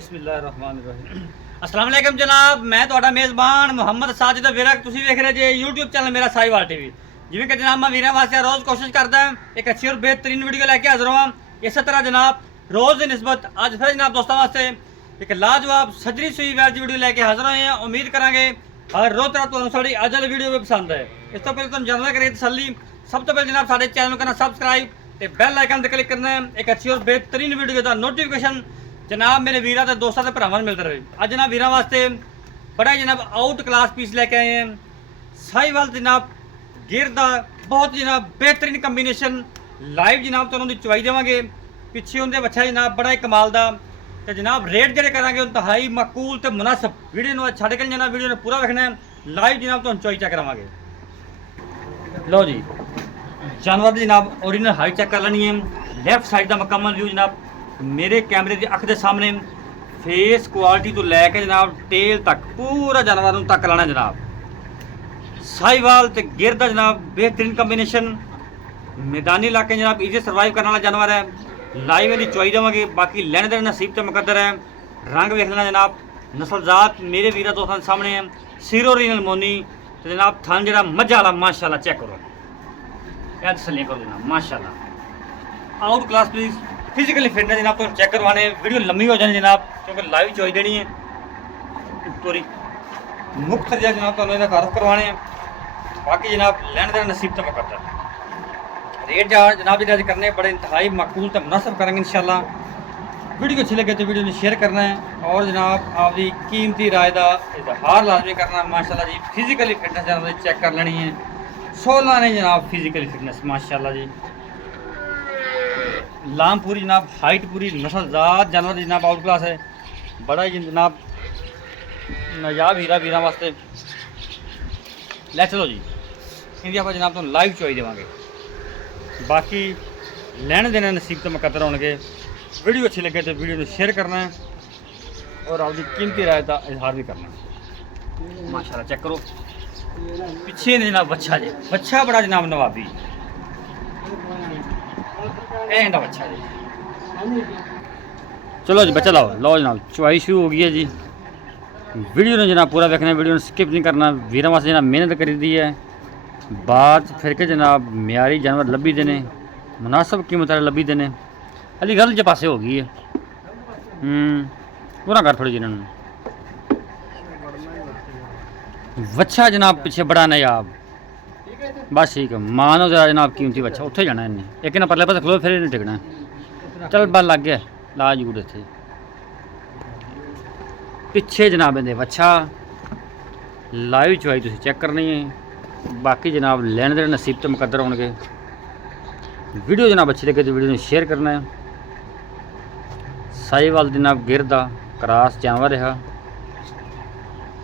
बिस्मिल्लाहिर्रहमानिर्रहीम। अस्सलाम वालेकुम जनाब, मैं ਤੁਹਾਡਾ ਮੇਜ਼ਬਾਨ ਮੁਹੰਮਦ ਸਾजिद ਵਿਰਕ। ਤੁਸੀਂ ਵੇਖ ਰਹੇ ਜੇ YouTube ਚੈਨਲ ਮੇਰਾ ਸਾਈਵਾਲ ਟੀਵੀ। ਜਿਵੇਂ ਕਿ ਜਨਾਬ ਮੈਂ ਵੀਰਾਂ ਵਾਸਤੇ ਰੋਜ਼ ਕੋਸ਼ਿਸ਼ ਕਰਦਾ ਇੱਕ ਅੱਛੀ ਔਰ ਬਿਹਤਰੀਨ ਵੀਡੀਓ ਲੈ ਕੇ ਹਾਜ਼ਰ ਹਾਂ। ਇਸੇ ਤਰ੍ਹਾਂ ਜਨਾਬ ਰੋਜ਼ ਦੀ ਨਿਸਬਤ ਅੱਜ ਫਿਰ ਜਨਾਬ ਦੋਸਤਾਂ ਵਾਸਤੇ ਇੱਕ ਲਾਜਵਾਬ ਸਜਰੀ ਸੂਈ ਵੈਲ ਦੀ ਵੀਡੀਓ ਲੈ ਕੇ ਹਾਜ਼ਰ ਹੋਏ ਹਾਂ। ਉਮੀਦ ਕਰਾਂਗੇ ਹਰ ਰੋਜ਼ ਤਰ੍ਹਾਂ ਤੁਹਾਨੂੰ ਸਾਡੀ ਅੱਜ ਵਾਲੀ ਵੀਡੀਓ ਵੀ ਪਸੰਦ ਹੈ। ਇਸ ਤੋਂ ਪਹਿਲਾਂ ਤੁਹਾਨੂੰ ਜਾਣਨਾ ਕਰੀਏ ਤਸੱਲੀ, ਸਭ ਤੋਂ ਪਹਿਲਾਂ ਜਨਾਬ ਸਾਡੇ ਚੈਨਲ ਨੂੰ ਕਰਨਾ ਸਬਸਕ੍ਰਾਈਬ ਤੇ ਬੈਲ ਆਈਕਨ ਤੇ ਕਲਿੱਕ ਕਰਨਾ ਹੈ। ਇੱਕ ਅੱਛੀ ਔਰ ਬਿਹਤਰੀਨ ਵੀਡੀਓ ਦਾ ਨੋਟੀਫਿਕੇਸ਼ਨ जनाब मेरे वीरा तो दोस्तों के भरावान मिलते रहे। अज जनाब वीरा वास्ते बड़ा जनाब आउट क्लास पीस लेके आए हैं। साहिवाल जनाब गिर दा बहुत जनाब बेहतरीन कंबीनेशन लाइव जनाब तो उन्होंने चवाई देवांगे। पिछे उनके बच्चा जनाब बड़ा ही कमाल दा ते जनाब रेट जेडे करांगे इंतहाई मकूल ते मुनासिब। वीडियो नूं छड्ड के जनाब वीडियो ने पूरा देखना है। लाइव जनाब तो चवाई चेक करावांगे। लो जी जानवर दी जनाब ओरिजिनल हाइट चेक कर लेनी है। लैफ्ट साइड का मुकम्मल व्यू जनाब मेरे कैमरे की अख के सामने फेस क्वालिटी तो लैके जनाब टेल तक पूरा जानवर तक लाना जनाब। साहिवाल ते गिर दा जनाब बेहतरीन कंबीनेशन। मैदानी इलाके जनाब इजी सर्वाइव करने वाला जानवर है। लाइव इहदी चुआई देवांगे। बाकी लैने देने नसीब ते मुकद्दर है। रंग वेख लेना जनाब, नस्लजात मेरे वीरा दोस्तों के सामने है। सिरो ओरिजिनल मोनी ते जनाब थन जरा मजा वाला माशाल्लाह चेक करो। यार तसल्ली करो जनाब माशाल्लाह। Out class please physically fitness जनाब तो चेक करवाने। वीडियो लंबी हो जाए जनाब क्योंकि लाइव चॉइस देनी है। पूरी मुफ्त खर्चा जनाब तो इन्हें तारफ करवाने हैं। बाकी जनाब लैन देना नसीब तो मुकद्दर। रेट जनाब जी करने बड़े इंतहाई मकबूल तो मुनासिब करेंगे इंशाल्लाह। वीडियो अच्छी लगे तो वीडियो में शेयर करना है और जनाब आपकी कीमती राय का इजहार लाजमी करना। माशाल्लाह जी फिजिकली फिटनेस जनाब चेक कर लेनी है। 16 ने जनाब फिजिकली फिटनेस माशाल्लाह जी। लाम पूरी जनाब हाइट पूरी नस्लजात जानवर जनाब आउट क्लास है। बड़ा ही जनाब नायाब हीरा वीरा वास्ते ले चलो जी। इनकी आप जनाब तो लाइव चॉइस देवांगे। बाकी लैने देने नसीब तो मुकद्दर होंगे। वीडियो अच्छी लगे तो वीडियो को शेयर करना है और आपकी कीमती राय का इजहार भी करना है। माशाल्लाह चेक करो पिछे ने जनाब बच्चा जी, बच्चा बड़ा जनाब नवाबी बच्चा जी। चलो जी बच्चा लाओ लो जनाब चुवाई शुरू हो गई है जी। वीडियो ने जनाब पूरा देखना है, वीडियो ने स्किप नहीं करना। वीरों वास्ते जनाब मेहनत करी दी है। बात फिर के जनाब म्यारी जानवर लभी देने मुनासिब कीमत लभी देने। अली गल ज पासे हो गई है। पूरा कर थोड़ी जिन्होंने बच्चा जनाब पिछे बड़ा नायाब बस ठीक है। मानो जरा जनाब कीमती बच्चा उत्थे जाना इन्हें। एक ना परले पासे खलो फिर इन्हें टिकना है। चल बल लग गया ला जरूर इतने पिछे जनाब इन्हें बच्चा लाइव चुवाई तुम चेक करनी है। बाकी जनाब लैन देने नसीब तो मुकद्दर होंगे। वीडियो जनाब अच्छी लगे तो वीडियो ने शेयर करना है। साहिवाल जनाब गिर दा क्रॉस जानवर है।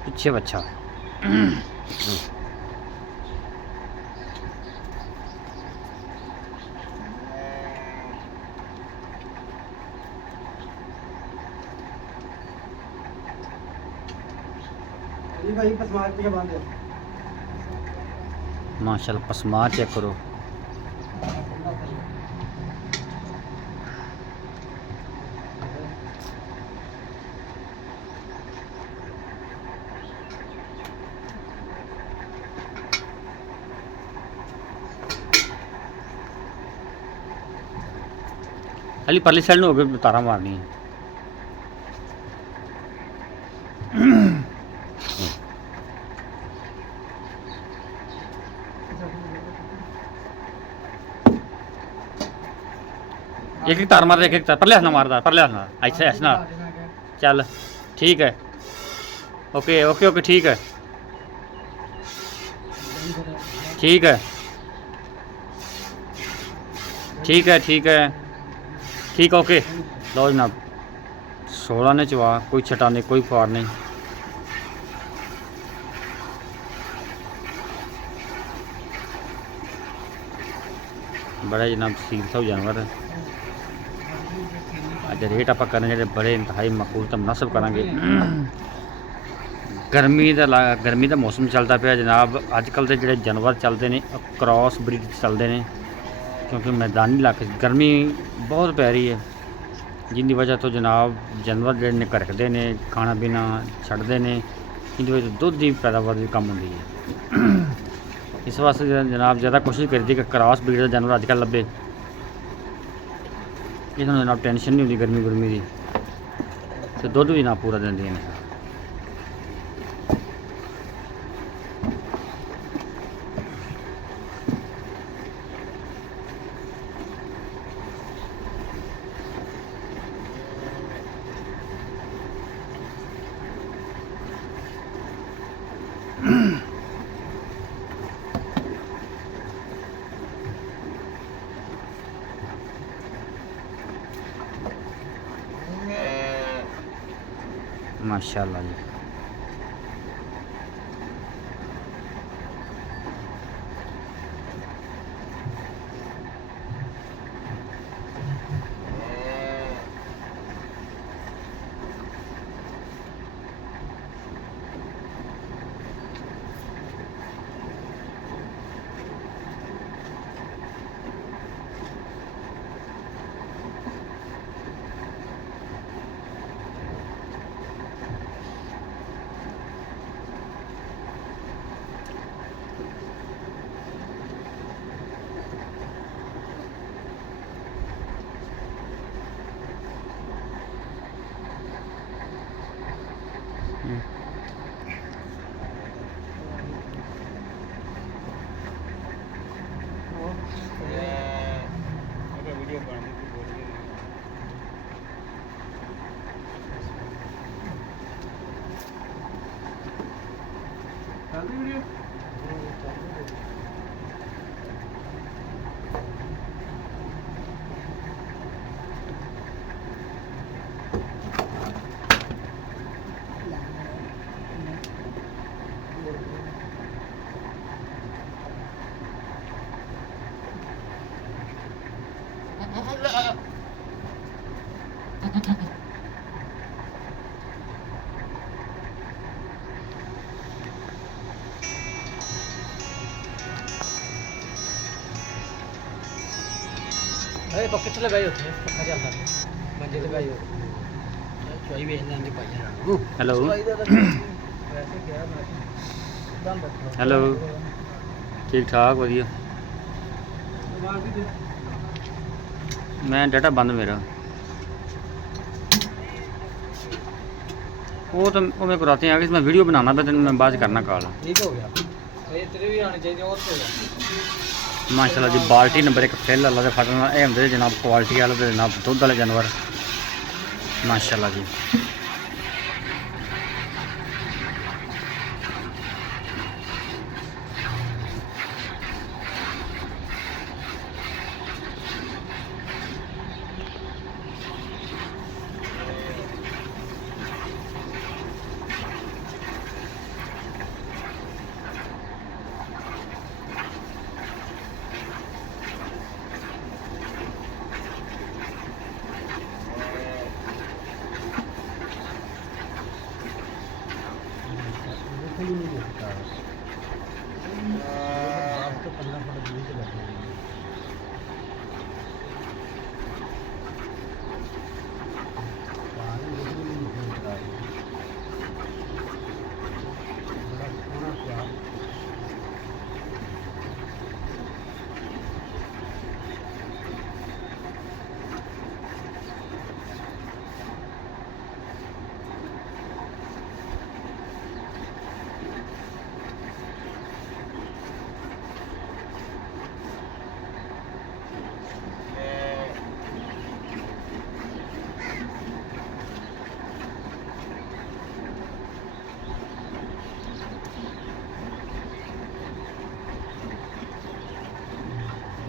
पिछे बच्चा माशाल्लाह पसमार चेक करो। अली परली साइड में हो गए तारा मारनी है। एक एक तार मार एक एक तार परले हसना मारदा परले हसना ऐसे हसना। चल ठीक है ओके ओके ओके ठीक है ठीक है ठीक है ठीक है ठीक ओके। लो जनाब 16 ने चवा कोई छटा नहीं कोई फार नहीं। बड़ा जनाब सील था जानवर है। अज रेट आप करने बड़े इंतहाई मकबूल तो मुनासिब करांगे। गर्मी का मौसम चलता पाया जनाब। अजकल के जोड़े जानवर चलते हैं क्रॉस ब्रीड चलते हैं क्योंकि मैदानी इलाके गर्मी बहुत पै रही है। जिंदी वजह तो जनाब जानवर जिहड़े घरकदे ने खाना पीना छड्डदे ने इंदी वजह तो दुद्ध की पैदावार भी कम होंदी है। इस वास्ते जनाब ज़्यादा कोशिश करदी कि क्रॉस ब्रीड का जानवर अजकल लब्भे। इन्होंने जनाब टेंशन नहीं होंदी गर्मी गुरमी की, तो दुद्ध भी जनाब पूरा देंदियां ने। माशाल्लाह जी। अरे पक्के थले भाई होते हैं पक्का चलता है मंजे ते भाई होते चोई बेच लेंगे भाई यार हेलो वैसे क्या मैं दम बैठा हेलो ठीक ठाक वधिया। मैं डाटा बंद मेरा वो तो वो मेरे को रातें आ गई, मैं वीडियो बनाना पे तेन मैं बाद च करना कॉल। ठीक हो गया ये तेरे भी आने चाहिए और हो गया माशाल्लाह जी। बाल्टी नंबर 1 फिल वाला ते फटन वाला, ये होंदे जनाब क्वालिटी वाले ते जनाब दुद्ध वाले जानवर माशाल्लाह जी। तो 15 फुट दूर से बैठे हैं पानी देखने में नहीं दिख रहा है बड़ा सोना प्यार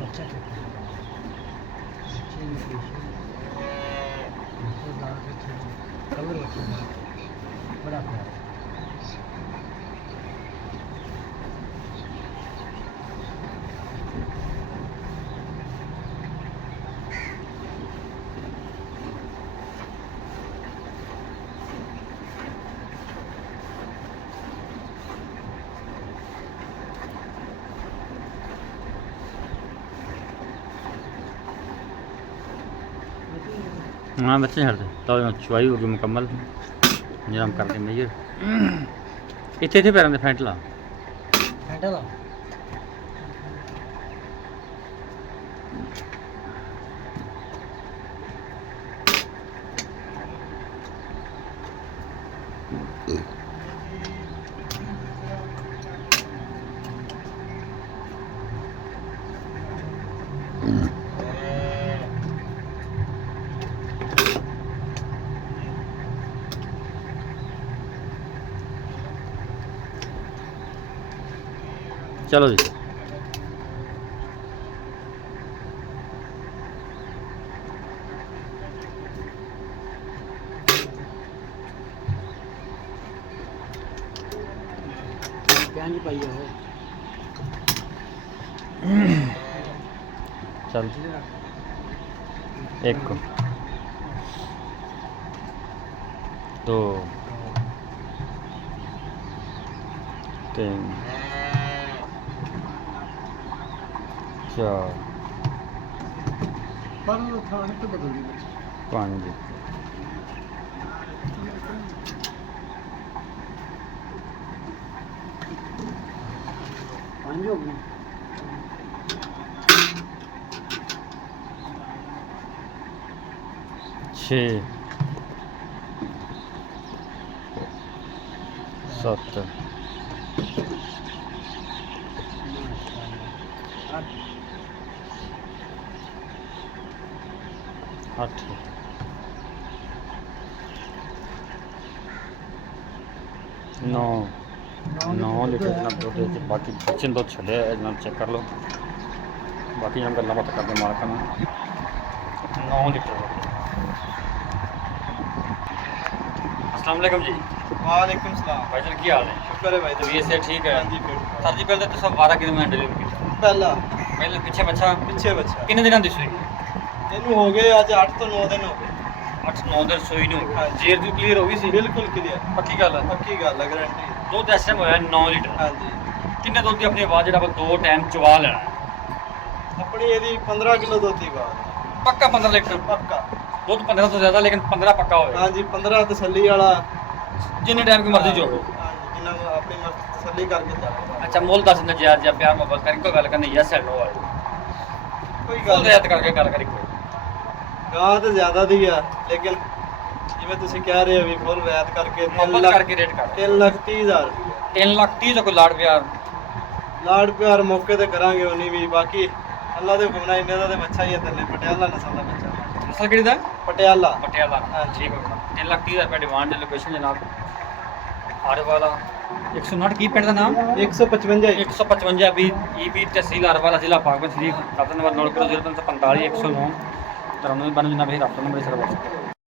अच्छा कलर बड़ा प्यारा हाँ बच्चे छड़ दे तो चुवाई होगी मुकम्मल जो हम करते मेजर इतने इतने पैरों के फैंट ला ਫੈਂਟਾ ਲਾ चलो जी ਪਿਆਜ਼ ਹੀ ਪਾਈ ਆ ਉਹ चल एक दो तीन चार ਪਰ ਥਾਂ ਤੇ ਬਦਲ ਦੀ पाँच ਪੰਜ ਹੋ ਗਈ छः सत्त अठ नौ नौ लीटर इतना दुध है बाकी बच्चे दुध छड़े चेक कर लो बाकी हम गल्ला बात करते मालक ना 9 लीटर अस्सलाम वालेकुम जी ਵਾਲੇਕੁਮ ਸਲਾਮ भाईजान की हाल है ਸ਼ੁਕਰ ਹੈ ਭਾਈ तबीयत से ठीक है ਹਾਂਜੀ ਫਿਰ सर जी पहले तो सब 12 किलो में डिलीवर किया ਪਹਿਲਾ पहले पीछे बच्चा ਪਿੱਛੇ ਬੱਚਾ कितने दिनों की सुई ਇਹਨੂੰ ਹੋ ਗਏ ਅੱਜ 8 ਤੋਂ 9 ਦਿਨ ਹੋ ਗਏ 8-9 दिन सुई नहीं हाँ। होगी जेर जो क्लियर होगी सी ਬਿਲਕੁਲ ਕਲੀਅਰ पक्की गल है ਪੱਕੀ ਗੱਲ ਹੈ ਗਾਰੰਟੀ दुध इस टाइम होया 9 लीटर ਹਾਂਜੀ किन्ने दुध की अपनी आवाज जो दो टाइम चवा लेना है? ਆਪਣੀ ਇਹਦੀ 15 ਕਿਲੋ ਦੁੱਧ ਦੀ ਬਾਤ पक्का 15 लीटर ਪੱਕਾ दुध 15 तो ज्यादा लेकिन 15 पक्का होगा ਹਾਂਜੀ 15 ਤਸੱਲੀ ਵਾਲਾ जिन्ने टाइम की मर्जी जो हो ਹਾਂਜੀ ਜਿੰਨਾ ਆਪਣੀ ਤਸੱਲੀ ਕਰਕੇ ਚੱਲਦਾ अच्छा मोल दस दिन जायज या प्यार मोहब्बत करें कोई गल करनी यस है नो है ਕੋਈ गल ਗੱਲ ਨਹੀਂ रियायत करके गल करी कोई ਗਾਂ ਤਾਂ ਜ਼ਿਆਦਾ ਦੀ ਆ ਲੇਕਿਨ ਜਿਵੇਂ ਤੁਸੀਂ ਕਹਿ ਰਹੇ ਹੋ ਵੀ ਫੁੱਲ ਰਿਆਤ ਕਰਕੇ 3 मोहब्बत ਲੱਖ करके रेट कर 3,30,000 ਰੁਪਏ 3 लाख 30 तो कोई लाड प्यार ਲਾੜ ਪਿਆਰ ਮੌਕੇ ਤੇ ਕਰਾਂਗੇ ਉਨੀ ਵੀ ਬਾਕੀ ਅੱਲਾ ਦੇ ਹੁਕਮ ਨਾਲ ਇੰਨੇ ਦਾ ਤੇ ਬੱਚਾ ਹੀ ਹੈ ਥੱਲੇ ਪਟਿਆਲਾ ਨਸਲ ਦਾ ਬੱਚਾ नस्ल केड़ी दा ਪਟਿਆਲਾ पटियाला हाँ, ठीक है 3 लाख 30 रुपए डिमांड है लोकेशन जनाब आरे वाला 159 की पिंड दा नाम 155 155 भी ईबी तहसील आरवाला जिला पाकपत शरीफ रबता नंबर 9 0 45 109 93 92 जनाब राब्ता नंबर इस